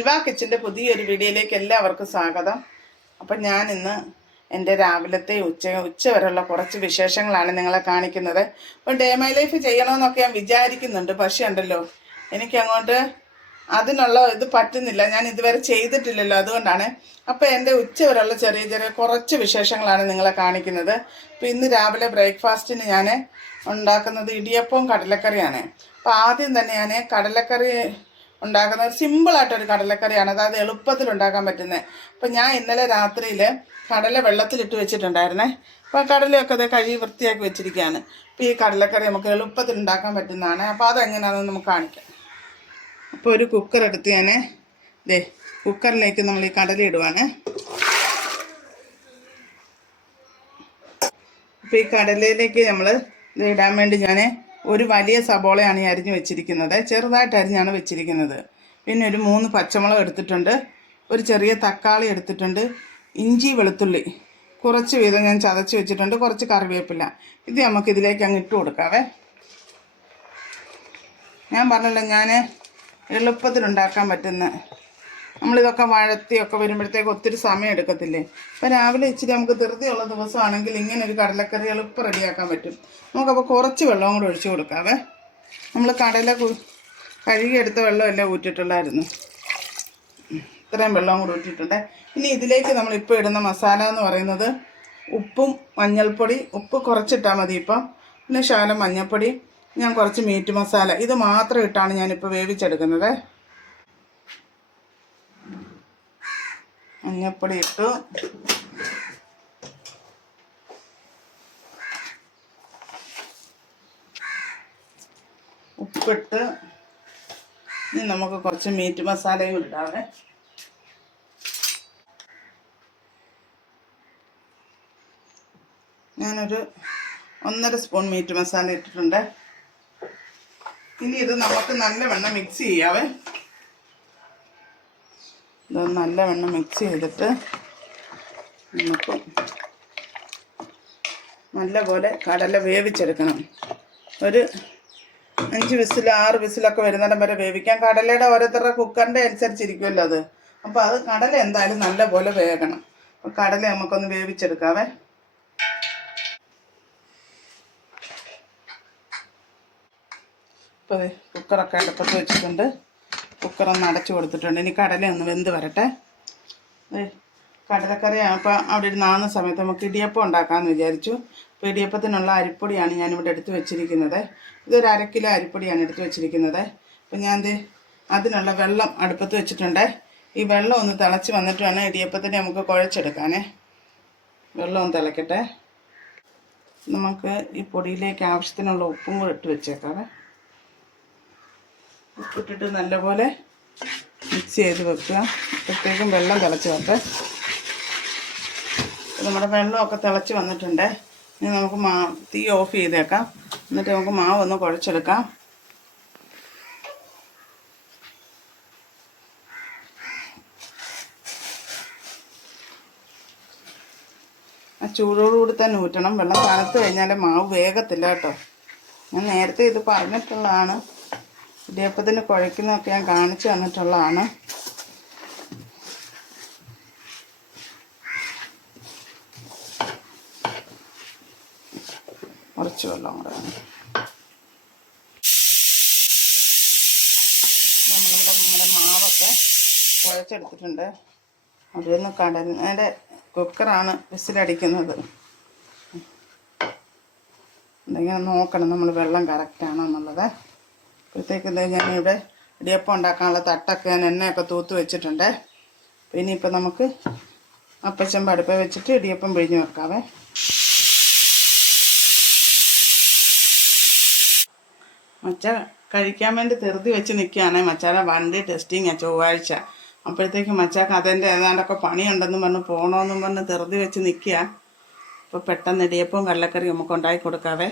മെൽവ കിച്ചന്റെ പുതിയൊരു വീഡിയോയിലേക്ക് എല്ലാവർക്കും സ്വാഗതം. അപ്പം ഞാൻ ഇന്ന് എന്റെ രാവിലത്തെ ഉച്ച ഉച്ച വരെയുള്ള കുറച്ച് വിശേഷങ്ങളാണ് നിങ്ങളെ കാണിക്കുന്നത്. അപ്പം ഡേ മൈ ലൈഫ് ചെയ്യണമെന്നൊക്കെ ഞാൻ വിചാരിക്കുന്നുണ്ട്. പക്ഷേ ഉണ്ടല്ലോ എനിക്കങ്ങോട്ട് അതിനുള്ള ഇത് പറ്റുന്നില്ല. ഞാൻ ഇതുവരെ ചെയ്തിട്ടില്ലല്ലോ അതുകൊണ്ടാണ്. അപ്പോൾ എന്റെ ഉച്ച വരെയുള്ള ചെറിയ ചെറിയ കുറച്ച് വിശേഷങ്ങളാണ് നിങ്ങളെ കാണിക്കുന്നത്. അപ്പം ഇന്ന് രാവിലെ ബ്രേക്ക്ഫാസ്റ്റിന് ഞാൻ ഉണ്ടാക്കുന്നത് ഇടിയപ്പവും കടലക്കറിയാണ്. അപ്പോൾ ആദ്യം തന്നെ ഞാൻ കടലക്കറി ഉണ്ടാക്കുന്നത് സിമ്പിളായിട്ടൊരു കടലക്കറിയാണ്. അതായത് എളുപ്പത്തിൽ ഉണ്ടാക്കാൻ പറ്റുന്നത് അപ്പം ഞാൻ ഇന്നലെ രാത്രിയിൽ കടല വെള്ളത്തിലിട്ട് വെച്ചിട്ടുണ്ടായിരുന്നേ. അപ്പോൾ കടലയൊക്കെ അത് കഴുകി വൃത്തിയാക്കി വെച്ചിരിക്കുകയാണ്. അപ്പോൾ ഈ കടലക്കറി നമുക്ക് എളുപ്പത്തിൽ ഉണ്ടാക്കാൻ പറ്റുന്നതാണ്. അപ്പോൾ അതെങ്ങനെയാണെന്ന് നമുക്ക് കാണിക്കാം. അപ്പോൾ ഒരു കുക്കർ എടുത്ത് ഞാൻ ദേ കുക്കറിലേക്ക് നമ്മൾ ഈ കടല ഇടുവാണ്. അപ്പോൾ ഈ കടലയിലേക്ക് നമ്മൾ ഇത് ഇടാൻ വേണ്ടി ഞാൻ ഒരു വലിയ സബോളയാണ് ഈ അരിഞ്ഞ് വെച്ചിരിക്കുന്നത്. ചെറുതായിട്ട് അരിഞ്ഞാണ് വെച്ചിരിക്കുന്നത്. പിന്നെ ഒരു മൂന്ന് പച്ചമുളക് എടുത്തിട്ടുണ്ട്. ഒരു ചെറിയ തക്കാളി എടുത്തിട്ടുണ്ട്. ഇഞ്ചി വെളുത്തുള്ളി. കുറച്ച് വീതം ഞാൻ ചതച്ച് വെച്ചിട്ടുണ്ട്. കുറച്ച് കറിവേപ്പില. ഇത് നമുക്ക് ഇതിലേക്ക് അങ്ങ് ഇട്ട് കൊടുക്കാവേ. ഞാൻ പറഞ്ഞല്ലോ ഞാൻ എളുപ്പത്തിൽ ഉണ്ടാക്കാൻ പറ്റുന്ന നമ്മളിതൊക്കെ വഴത്തിയൊക്കെ വരുമ്പോഴത്തേക്ക് ഒത്തിരി സമയം എടുക്കത്തില്ലേ? അപ്പോൾ രാവിലെ ഇച്ചിരി നമുക്ക് ധൃതിയുള്ള ദിവസമാണെങ്കിൽ ഇങ്ങനെ ഒരു കടലക്കറി എളുപ്പം റെഡിയാക്കാൻ പറ്റും. നമുക്കപ്പോൾ കുറച്ച് വെള്ളവും കൂടെ ഒഴിച്ചു കൊടുക്കാവേ. നമ്മൾ കടല കഴുകിയെടുത്ത വെള്ളമല്ലേ ഊറ്റിട്ടുള്ളായിരുന്നു. ഇത്രയും വെള്ളവും കൂടെ ഊറ്റിയിട്ടുണ്ട് ഇനി ഇതിലേക്ക് നമ്മളിപ്പോൾ ഇടുന്ന മസാല എന്ന് പറയുന്നത് ഉപ്പും മഞ്ഞൾപ്പൊടി. ഉപ്പ് കുറച്ചിട്ടാൽ മതി ഇപ്പം. പിന്നെ ശകലം മഞ്ഞൾപ്പൊടി. ഞാൻ കുറച്ച് മീറ്റ് മസാല. ഇത് മാത്രം ഇട്ടാണ് ഞാനിപ്പോൾ വേവിച്ചെടുക്കുന്നത്. മഞ്ഞൾപ്പൊടി ഇട്ടു ഉപ്പിട്ട് ഇനി നമുക്ക് കുറച്ച് മീറ്റ് മസാലയും ഇടാവേ. ഞാനൊരു ഒന്നര സ്പൂൺ മീറ്റ് മസാല ഇട്ടിട്ടുണ്ട്. ഇനി ഇത് നമുക്ക് നല്ലവണ്ണം മിക്സ് ചെയ്യാവേ. ഇത് നല്ലവണ്ണം മിക്സ് ചെയ്തിട്ട് നമുക്ക് നല്ലപോലെ കടല വേവിച്ചെടുക്കണം. ഒരു അഞ്ച് വിസിൽ ആറ് വിസിലൊക്കെ വരുന്നിടം വരെ വേവിക്കാം. കടലയുടെ ഓരോരുത്തരുടെ കുക്കറിന്റെ അനുസരിച്ചിരിക്കുമല്ലോ അത്. അപ്പോൾ അത് കടല എന്തായാലും നല്ലപോലെ വേകണം. അപ്പോൾ കടല നമുക്കൊന്ന് വേവിച്ചെടുക്കാവേ. ഇപ്പോൾ കുക്കറൊക്കെ അടുപ്പത്ത് വെച്ചിട്ടുണ്ട്. കുക്കറൊന്ന് അടച്ചു കൊടുത്തിട്ടുണ്ട്. ഇനി കടല ഒന്ന് വെന്ത് വരട്ടെ. കടലക്കറി അപ്പോൾ അവിടെ ഇരുന്നാകുന്ന സമയത്ത് നമുക്ക് ഇടിയപ്പം ഉണ്ടാക്കാമെന്ന് വിചാരിച്ചു. അപ്പോൾ ഇടിയപ്പത്തിനുള്ള അരിപ്പൊടിയാണ് ഞാനിവിടെ എടുത്ത് വെച്ചിരിക്കുന്നത്. ഇതൊരു അര കിലോ അരിപ്പൊടിയാണ് എടുത്ത് വെച്ചിരിക്കുന്നത്. അപ്പം ഞാൻ അതിനുള്ള വെള്ളം അടുപ്പത്ത് വെച്ചിട്ടുണ്ട്. ഈ വെള്ളം ഒന്ന് തിളച്ച് വന്നിട്ട് വേണം ഇടിയപ്പത്തിന് നമുക്ക് കുഴച്ചെടുക്കാനേ. വെള്ളം ഒന്ന് തിളക്കട്ടെ. നമുക്ക് ഈ പൊടിയിലേക്ക് ആവശ്യത്തിനുള്ള ഉപ്പും കൂടെ ഇട്ട് വെച്ചേക്കാവേ ഉപ്പിട്ടിട്ട് നല്ലപോലെ മിക്സ് ചെയ്ത് വെക്കുക. അപ്പോഴത്തേക്കും വെള്ളം തിളച്ച് വെക്കുക നമ്മുടെ വെള്ളമൊക്കെ തിളച്ച് വന്നിട്ടുണ്ട്. ഇനി നമുക്ക് മാ തീ ഓഫ് ചെയ്തേക്കാം. എന്നിട്ട് നമുക്ക് മാവ് ഒന്ന് കുഴച്ചെടുക്കാം. ആ ചൂടോടുകൂടി തന്നെ ഊറ്റണം. വെള്ളം തണുത്ത് കഴിഞ്ഞാൽ മാവ് വേഗത്തില്ല കേട്ടോ. ഞാൻ നേരത്തെ ഇത് പറഞ്ഞിട്ടുള്ളതാണ്. ഇടിയപ്പത്തിന് കുഴക്കുന്നതൊക്കെ ഞാൻ കാണിച്ചു തന്നിട്ടുള്ളതാണ്. കുറച്ച് വെള്ളം കൂടെ. നമ്മളിവിടെ നമ്മുടെ മാവൊക്കെ കുഴച്ചെടുത്തിട്ടുണ്ട്. അതിൽ കടലിന്റെ കുക്കറാണ് വിസിലടിക്കുന്നത്. എന്തെങ്കിലും നോക്കണം? നമ്മൾ വെള്ളം കറക്റ്റാണോ എന്നുള്ളത്. അപ്പോഴത്തേക്ക് ഞാനിവിടെ ഇടിയപ്പം ഉണ്ടാക്കാനുള്ള തട്ടൊക്കെ ഞാൻ എണ്ണയൊക്കെ തൂത്ത് വെച്ചിട്ടുണ്ട്. ഇനിയിപ്പോൾ നമുക്ക് അപ്പച്ചമ്പ അടുപ്പ വെച്ചിട്ട് ഇടിയപ്പം പിഴിഞ്ഞ് വെക്കാവേ. മച്ച കഴിക്കാൻ വേണ്ടി ധൃതി വെച്ച് നിൽക്കുകയാണ്. മച്ചാടെ വണ്ടി ടെസ്റ്റിങ് ചൊവ്വാഴ്ച. അപ്പോഴത്തേക്ക് മച്ചാക്ക് അതിന്റെ ഏതാണ്ടൊക്കെ പണിയുണ്ടെന്നും പറഞ്ഞ് പോകണമെന്നും പറഞ്ഞ് ധൃതി വെച്ച് നിൽക്കുക അപ്പോൾ പെട്ടെന്ന് ഇടിയപ്പവും കടലക്കറിയും നമുക്ക് ഉണ്ടാക്കി കൊടുക്കാവേ.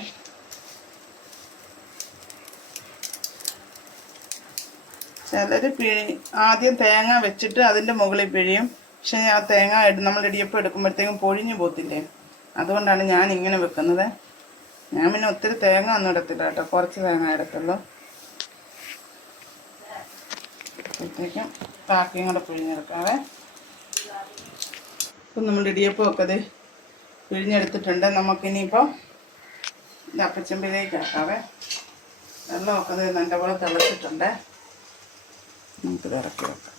ചിലർ പിഴി ആദ്യം തേങ്ങ വെച്ചിട്ട് അതിന്റെ മുകളിൽ പിഴിയും. പക്ഷേ ആ തേങ്ങ നമ്മൾ ഇടിയപ്പം എടുക്കുമ്പോഴത്തേക്കും പൊഴിഞ്ഞു പോത്തില്ലേ അതുകൊണ്ടാണ് ഞാൻ ഇങ്ങനെ വെക്കുന്നത്. ഞാൻ പിന്നെ ഒത്തിരി തേങ്ങ ഒന്നും ഇടത്തില്ല കേട്ടോ. കുറച്ച് തേങ്ങ എടുത്തുള്ളൂ അപ്പോഴത്തേക്കും കാക്കയും കൂടെ പിഴിഞ്ഞെടുക്കാവേ. ഇപ്പം നമ്മൾ ഇടിയപ്പമൊക്കെ അത് പിഴിഞ്ഞെടുത്തിട്ടുണ്ട്. നമുക്കിനിയിപ്പോൾ അപ്പച്ചമ്പിലേക്ക് ആക്കാവേ വെള്ളമൊക്കെ അത് നല്ലപോലെ തിളച്ചിട്ടുണ്ട്. നമുക്കിത് ഇറക്കി വെക്കാം.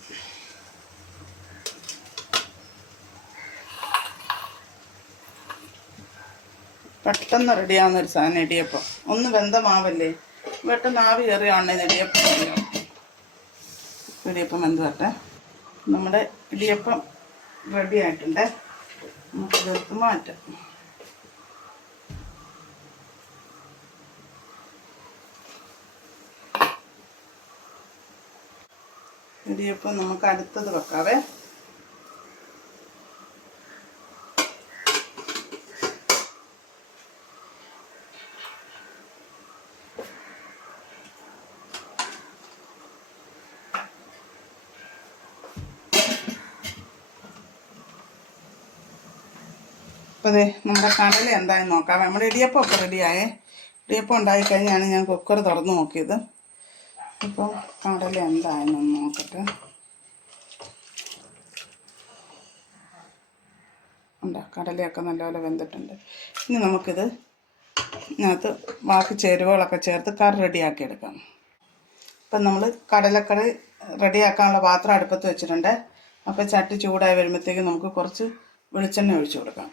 പെട്ടെന്ന് റെഡിയാവുന്ന ഒരു സാധനം ഇടിയപ്പം. ഒന്ന് വെന്ത മാവല്ലേ? പെട്ടെന്ന് ആവി കയറിയാണ് ഇടിയപ്പം. ഇടിയപ്പം നമ്മുടെ ഇടിയപ്പം റെഡി ആയിട്ടുണ്ട്. നമുക്കിത് മാറ്റാം. ഇടിയപ്പം നമുക്ക് അടുത്തത് വെക്കാവേ. അപ്പോൾ അതെ നമ്മുടെ കടല എന്തായാലും നോക്കാം. നമ്മുടെ ഇടിയപ്പം ഒക്കെ റെഡിയായേ ഇടിയപ്പം ഉണ്ടായി കഴിഞ്ഞാണ് ഞാൻ കുക്കർ തുറന്ന് നോക്കിയത്. അപ്പോൾ കടല എന്തായാലും നോക്കട്ടെ. ഉണ്ട്? കടലയൊക്കെ നല്ലപോലെ വെന്തിട്ടുണ്ട്. ഇനി നമുക്കിത് ഇതിനകത്ത് ബാക്കി ചേരുവകളൊക്കെ ചേർത്ത് കറി റെഡിയാക്കി എടുക്കാം. ഇപ്പം നമ്മൾ കടലക്കറി റെഡിയാക്കാനുള്ള പാത്രം അടുപ്പത്ത് വെച്ചിട്ടുണ്ട്. അപ്പോൾ ചട്ടി ചൂടായി വരുമ്പോഴത്തേക്ക് നമുക്ക് കുറച്ച് വെളിച്ചെണ്ണ ഒഴിച്ചു കൊടുക്കാം.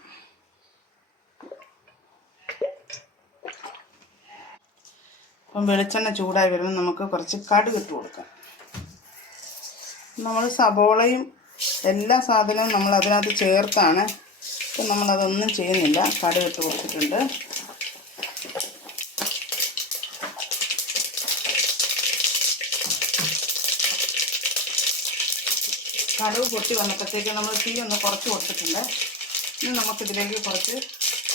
അപ്പം വെളിച്ചെണ്ണ ചൂടായി വരുമ്പോൾ നമുക്ക് കുറച്ച് കടുക് ഇട്ട് കൊടുക്കാം. നമ്മൾ സബോളയും എല്ലാ സാധനവും നമ്മൾ അതിനകത്ത് ചേർത്താണ്. ഇപ്പം നമ്മളതൊന്നും ചെയ്യുന്നില്ല. കടുക് ഇട്ട് കൊടുത്തിട്ടുണ്ട്. കടുവ് പൊട്ടി വന്നപ്പോഴത്തേക്ക് നമ്മൾ തീ ഒന്ന് കുറച്ച് കൊടുത്തിട്ടുണ്ട്. ഇനി നമുക്കിതിലേക്ക് കുറച്ച്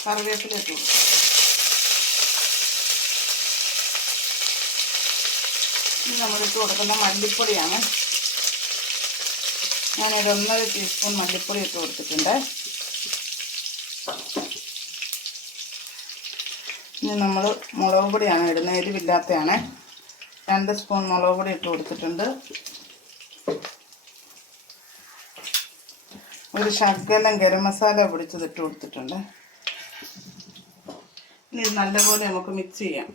കറിവേപ്പില ഇട്ട് കൊടുക്കാം. ഇനി നമ്മളിട്ട് കൊടുക്കുന്ന മല്ലിപ്പൊടിയാണ്. ഞാനൊരു ഒന്നര ടീസ്പൂൺ മല്ലിപ്പൊടി ഇട്ട് കൊടുത്തിട്ടുണ്ട്. ഇനി നമ്മൾ മുളക് പൊടിയാണ് ഇടുന്നത്. എരിവില്ലാത്തതാണ് രണ്ട് സ്പൂൺ മുളക് പൊടി ഇട്ട് കൊടുത്തിട്ടുണ്ട്. ഒരു ശകലം ഗരം മസാല പൊടിച്ചത് ഇട്ട് കൊടുത്തിട്ടുണ്ട്. ഇനി നല്ലപോലെ നമുക്ക് മിക്സ് ചെയ്യാം.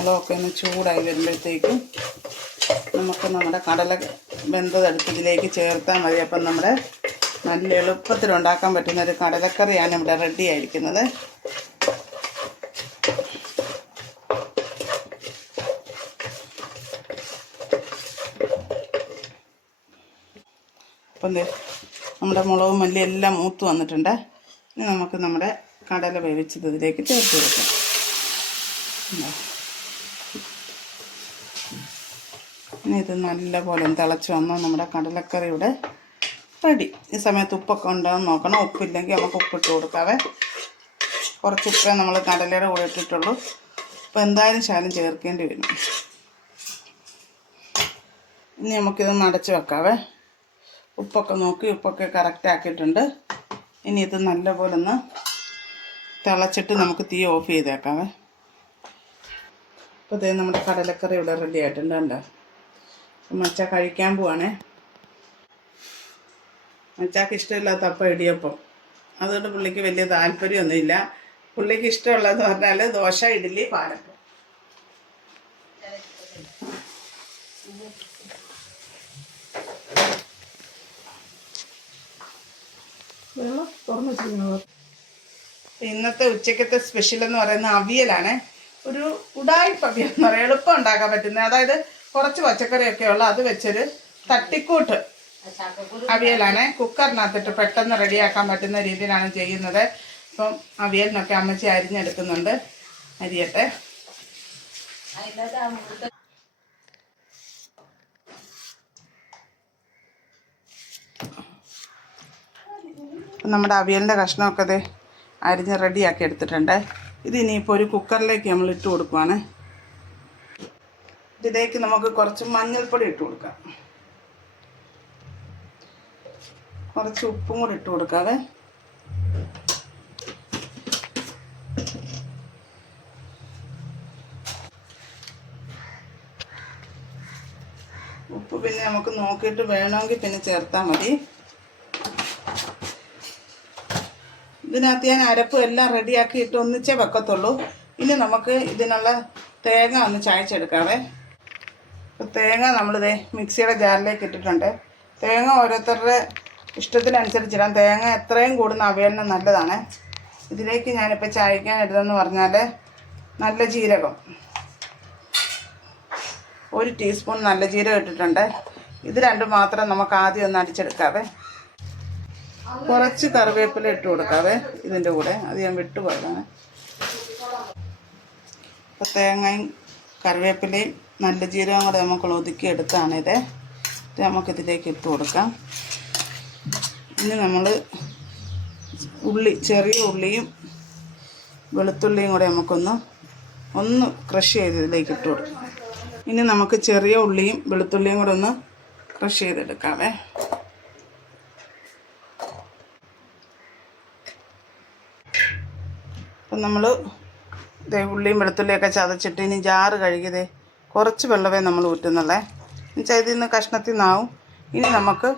മുളകൊക്കെ ഒന്ന് ചൂടായി വരുമ്പോഴത്തേക്കും നമുക്ക് നമ്മുടെ കടല വെന്തതെടുത്തതിലേക്ക് ചേർത്താൽ മതി. അപ്പം നമ്മുടെ നല്ല എളുപ്പത്തിൽ ഉണ്ടാക്കാൻ പറ്റുന്ന ഒരു കടലക്കറിയാണ് ഇവിടെ റെഡി ആയിരിക്കുന്നത്. അപ്പം നമ്മുടെ മുളകും മല്ലി എല്ലാം മൂത്ത് വന്നിട്ടുണ്ട്. ഇനി നമുക്ക് നമ്മുടെ കടല വേവിച്ചത് ഇതിലേക്ക് ചേർത്ത് കൊടുക്കാം. ഇതാ. നല്ലപോലെ തിളച്ച് വന്നാൽ നമ്മുടെ കടലക്കറി റെഡി. ഈ സമയത്ത് ഉപ്പൊക്കെ ഉണ്ടോ നോക്കണം. ഉപ്പില്ലെങ്കിൽ നമുക്ക് ഉപ്പിട്ട് കൊടുക്കാവേ. കുറച്ച് ഉപ്പേ നമ്മൾ കടലയുടെ കൂടെ ഇട്ടിട്ടുള്ളൂ. അപ്പോൾ എന്തായാലും ശാലം ചേർക്കേണ്ടി വരും. ഇനി നമുക്കിത് നടച്ച് വെക്കാവേ. ഉപ്പൊക്കെ നോക്കി ഉപ്പൊക്കെ കറക്റ്റ് ആക്കിയിട്ടുണ്ട്. ഇനി ഇത് നല്ലപോലെ ഒന്ന് തിളച്ചിട്ട് നമുക്ക് തീ ഓഫ് ചെയ്തേക്കാവേ. അപ്പോൾ ഇതേ നമ്മുടെ കടലക്കറി ഇവിടെ റെഡി ആയിട്ടുണ്ട് കണ്ടോ. മച്ച കഴിക്കാൻ പോവാണേ. മച്ചാക്ക് ഇഷ്ടമില്ലാത്ത അപ്പം ഇടിയപ്പം. അതുകൊണ്ട് പുള്ളിക്ക് വലിയ താല്പര്യമൊന്നുമില്ല. പുള്ളിക്ക് ഇഷ്ടമുള്ളതെന്ന് പറഞ്ഞാൽ ദോശ ഇഡ്ഡലി പാലപ്പം. ഇന്നത്തെ ഉച്ചക്കത്തെ സ്പെഷ്യൽ എന്ന് പറയുന്ന അവിയലാണ്. ഒരു ഉടായ്പ അവിയൽ എന്ന് പറയാം എളുപ്പം ഉണ്ടാക്കാൻ പറ്റുന്നത്. അതായത് കുറച്ച് പച്ചക്കറിയൊക്കെ ഉള്ള അത് വെച്ചൊരു തട്ടിക്കൂട്ട്. അവിയലാണ്. കുക്കറിനകത്തിട്ട് പെട്ടെന്ന് റെഡിയാക്കാൻ പറ്റുന്ന രീതിയിലാണ് ചെയ്യുന്നത്. അപ്പം അവിയലിനൊക്കെ അമ്മച്ചി അരിഞ്ഞെടുക്കുന്നുണ്ട്. അരിയട്ടെ. നമ്മുടെ അവിയലിന്റെ കഷ്ണമൊക്കെ അത് അരിഞ്ഞ് റെഡിയാക്കി എടുത്തിട്ടുണ്ട്. ഇത് ഇനിയിപ്പോൾ ഒരു കുക്കറിലേക്ക് നമ്മൾ ഇട്ട് കൊടുക്കുവാണ്. ഇതിലേക്ക് നമുക്ക് കുറച്ച് മഞ്ഞൾപ്പൊടി ഇട്ട് കൊടുക്കാം. കുറച്ച് ഉപ്പും കൂടി ഇട്ട് കൊടുക്കാതെ ഉപ്പ് പിന്നെ നമുക്ക് നോക്കിയിട്ട് വേണമെങ്കിൽ പിന്നെ ചേർത്താൽ മതി. ഇതിനകത്ത് ഞാൻ അരപ്പ് എല്ലാം റെഡിയാക്കിയിട്ട് ഒന്നിച്ചേ വെക്കത്തുള്ളൂ. ഇനി നമുക്ക് ഇതിനുള്ള തേങ്ങ ഒന്ന് ചായച്ചെടുക്കാവേ. തേങ്ങ നമ്മളിതേ മിക്സിയുടെ ജാറിലേക്ക് ഇട്ടിട്ടുണ്ട്. തേങ്ങ ഓരോരുത്തരുടെ ഇഷ്ടത്തിനനുസരിച്ചിടാം. തേങ്ങ എത്രയും കൂടുന്ന അവയലിന് നല്ലതാണ്. ഇതിലേക്ക് ഞാനിപ്പോൾ ചായക്കാൻ ഇടുന്നതെന്ന് പറഞ്ഞാൽ നല്ല ജീരകം. ഒരു ടീസ്പൂൺ നല്ല ജീരകം ഇട്ടിട്ടുണ്ട്. ഇത് രണ്ടും മാത്രം നമുക്ക് ആദ്യം ഒന്ന് അടിച്ചെടുക്കാവേ. കുറച്ച് കറിവേപ്പില ഇട്ട് കൊടുക്കാവേ ഇതിന്റെ കൂടെ. അത് ഞാൻ വിട്ടു പോയതാണ്. അപ്പോൾ തേങ്ങയും കറിവേപ്പിലയും നല്ല ജീരകം കൂടെ നമുക്ക് ഒതുക്കി എടുത്താണിത് നമുക്കിതിലേക്ക് ഇട്ട് കൊടുക്കാം. ഇനി നമ്മൾ ഉള്ളി ചെറിയ ഉള്ളിയും വെളുത്തുള്ളിയും കൂടെ നമുക്കൊന്ന് ഒന്ന് ക്രഷ് ചെയ്ത് ഇതിലേക്ക് ഇട്ട് കൊടുക്കാം. ഇനി നമുക്ക് ചെറിയ ഉള്ളിയും വെളുത്തുള്ളിയും കൂടെ ഒന്ന് ക്രഷ് ചെയ്തെടുക്കാവേ. അപ്പം നമ്മൾ ഉള്ളിയും വെളുത്തുള്ളിയൊക്കെ ചതച്ചിട്ട് ഇനി ജാറ് കഴുകിയതേ കുറച്ച് വെള്ളമേ നമ്മൾ ഊറ്റുന്നുള്ളേ. എന്നുവെച്ചാൽ ഇതിൽ നിന്ന് കഷ്ണത്തിൽ നിന്നാവും ഇനി നമുക്ക്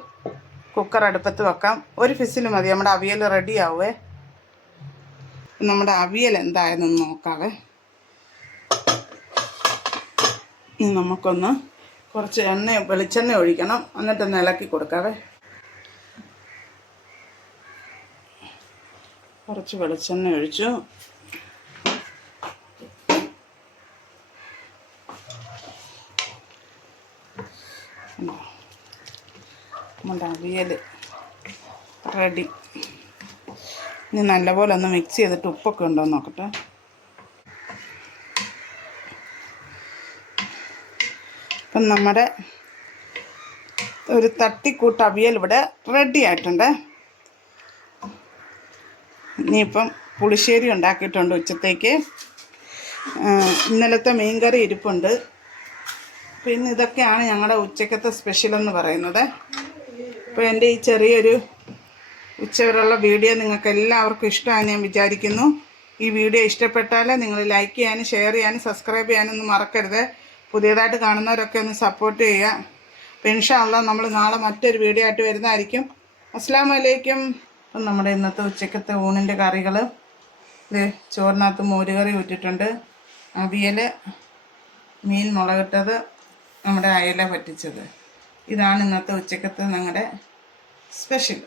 കുക്കർ അടുപ്പത്ത് വെക്കാം. ഒരു ഫിസിൽ മതി. നമ്മുടെ അവിയൽ റെഡി ആവുമേ നമ്മുടെ അവിയൽ എന്തായെന്നൊന്ന് നോക്കാവേ. നമുക്കൊന്ന് കുറച്ച് എണ്ണ വെളിച്ചെണ്ണ ഒഴിക്കണം. എന്നിട്ടൊന്ന് ഇളക്കി കൊടുക്കാവേ. കുറച്ച് വെളിച്ചെണ്ണ ഒഴിച്ചു. നമ്മുടെ അവിയൽ റെഡി. ഇനി നല്ലപോലെ ഒന്ന് മിക്സ് ചെയ്തിട്ട് ഉപ്പൊക്കെ ഉണ്ടോ നോക്കട്ടെ. അപ്പം നമ്മുടെ ഒരു തട്ടിക്കൂട്ട് അവിയൽ ഇവിടെ റെഡി ആയിട്ടുണ്ട്. ഇനിയിപ്പം പുളിശ്ശേരി ഉണ്ടാക്കിയിട്ടുണ്ട് ഉച്ചത്തേക്ക്. ഇന്നലത്തെ മീൻകറി ഇരിപ്പുണ്ട്. പിന്നെ ഇതൊക്കെയാണ് ഞങ്ങളുടെ ഉച്ചക്കത്തെ സ്പെഷ്യൽ എന്ന് പറയുന്നത്. അപ്പോൾ എന്റെ ഈ ചെറിയൊരു ഉച്ചവരെയുള്ള വീഡിയോ നിങ്ങൾക്ക് എല്ലാവർക്കും ഇഷ്ടമാണ് ഞാൻ വിചാരിക്കുന്നു. ഈ വീഡിയോ ഇഷ്ടപ്പെട്ടാൽ നിങ്ങൾ ലൈക്ക് ചെയ്യാനും ഷെയർ ചെയ്യാനും സബ്സ്ക്രൈബ് ചെയ്യാനൊന്നും മറക്കരുത്. പുതിയതായിട്ട് കാണുന്നവരൊക്കെ ഒന്ന് സപ്പോർട്ട് ചെയ്യുക. അപ്പോൾ ഇൻഷാല്ല നമ്മൾ നാളെ മറ്റൊരു വീഡിയോ ആയിട്ട് വരുന്നതായിരിക്കും. അസ്സാം വലൈക്കും അപ്പം നമ്മുടെ ഇന്നത്തെ ഉച്ചക്കത്തെ ഊണിന്റെ കറികൾ ഇത് ചോറിനകത്ത് മോരുകറി ഊറ്റിട്ടുണ്ട് അവിയൽ മീൻ മുളകിട്ടത് നമ്മുടെ അയല പറ്റിച്ചത്. ഇതാണ് ഇന്നത്തെ ഉച്ചക്കത്തെ ഞങ്ങളുടെ സ്പെഷ്യൽ